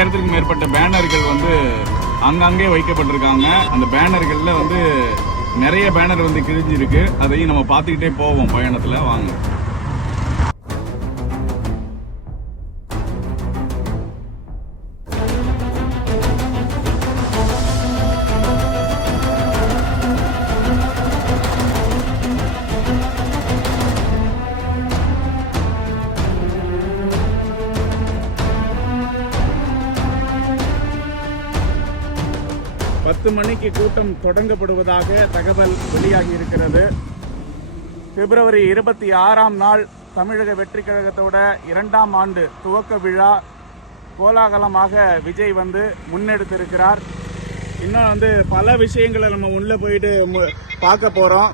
2000க்கும் மேற்பட்ட பேனர்கள் வந்து அங்கங்கே வைக்கப்பட்டிருக்காங்க. அந்த பேனர்கள்ல வந்து நிறைய பேனர் வந்து கிழிஞ்சிருக்கு. அதையும் நம்ம பார்த்துக்கிட்டே போவோம் பயணத்துல. வாங்க. பத்து மணிக்கு கூட்டம் தொடங்கப்படுவதாக தகவல் வெளியாகி இருக்கிறது. பிப்ரவரி 26ஆம் நாள் தமிழக வெற்றி கழகத்தோட 2ஆம் ஆண்டு துவக்க விழா கோலாகலமாக விஜய் வந்து முன்னெடுத்திருக்கிறார். இன்னும் வந்து பல விஷயங்களை நம்ம உள்ள போயிட்டு பார்க்க போறோம்.